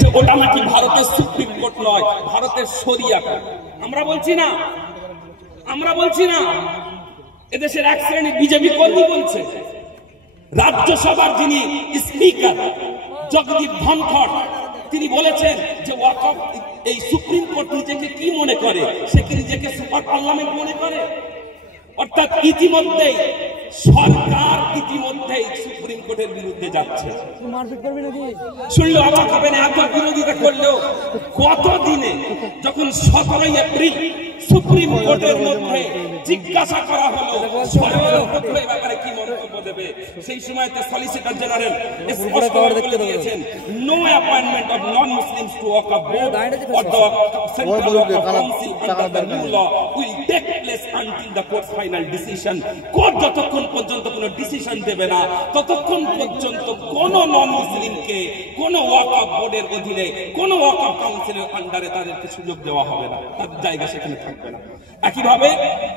যে ওটা নাকি ভারতের সুপ্রিম কোর্ট নয়, ভারতের শরিয়া কোর্ট। আমরা বলছি না, এদেশের এক শ্রেণীর বিজেপি কর্মী বলছে। রাজ্যসভার যিনি স্পিকার জগদীপ ধনখড় তিনি বলেছেন যে ওয়াকফ এই সুপ্রিম কোর্ট নিজেকে কি মনে করে, সে কি নিজেকে সুপার পার্লামেন্ট মনে করে? অর্থাৎ ইতিমধ্যেই সরকার সুপ্রিম কোর্টের বিরুদ্ধে যাচ্ছে। শুনলে অবাক হবেন, এত বিরোধিতা করলেও গত দিনে যখন 17 এপ্রিল সুপ্রিম কোর্টের মধ্যে জিজ্ঞাসা করা হলো সরকারের ব্যাপারে কি মন্তব্য দেবে, সেই সময়তে সলিসিটর জেনারেল স্পষ্ট বলে দিয়েছেন, no appointment of non Muslims to Waqf board or the central Waqf council under the new law will take place until the court's final decision. Court যতক্ষণ পর্যন্ত কোনো ডিসিশন দেবে না, ততক্ষণ পর্যন্ত কোন নন মুসলিমকে কোন ওয়াকফ বোর্ডের অধীনে কোন ওয়াকফ কাউন্সিলের আন্ডারে তাদেরকে সুযোগ দেওয়া হবে না, তার জায়গা সেখানে থাকবে না। একইভাবে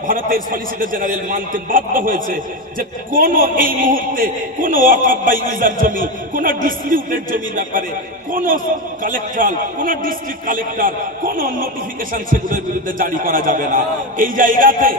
ভারতের সলিসিটর জেনারেল মানতে বাধ্য হয়েছে যে কোন এই মুহূর্তে কোন ওয়াকফ বাই ইউজার জমি, কোন ডিসপিউটেড জমির ব্যাপারে কোন কালেক্টরাল, কোন ডিস্ট্রিক্ট কালেক্টর কোন নোটিফিকেশন সেগুলোর বিরুদ্ধে জারি করা যাবে না। এই জায়গাতে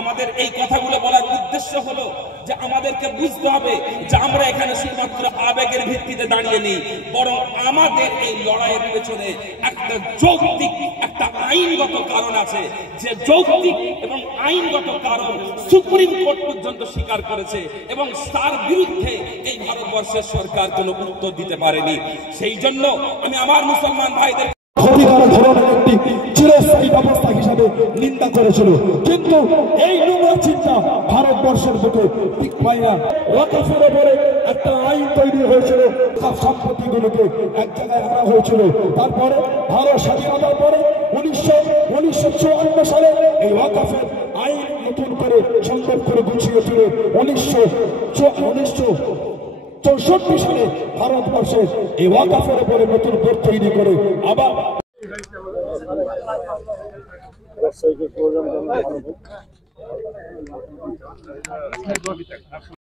আমাদের এই কথাগুলো বলার উদ্দেশ্য হলো যে আমাদেরকে বুঝতে হবে যে আমরা এখানে শুধুমাত্র আবেগের ভিত্তিতে দাঁড়িয়ে নেই, বরং আমাদের এই লড়াইয়ের পেছনে একটা যৌক্তিক, একটা আইনগত কারণ আছে, যে যৌক্তিক এবং আইনগত কারণ সুপ্রিম কোর্ট পর্যন্ত স্বীকার করেছে এবং তার বিরুদ্ধে এই ভারতবর্ষের সরকার কোনো উত্তর দিতে পারেনি। সেই জন্য আমি আমার মুসলমান ভাইদের চিরস্থায়ী ব্যবস্থা হিসাবে নিন্দা করেছিল, কিন্তু এই নোংরা চিন্তা ভারতবর্ষের বুকে ঠিক পায় না। ওয়াকফের উপরে একটা আইন তৈরি হয়েছিল, সম্পত্তিগুলোকে এক জায়গায় আনা হয়েছিল। তারপরে ভারত স্বাধীনতার পরে 1954 সালে এই ওয়াকফের আইন নতুন করে সংযোগ করে গুছিয়ে ছিল। 1964 সালে ভারতবর্ষে এই ওয়াকফের উপরে নতুন বোর্ড তৈরি করে আবার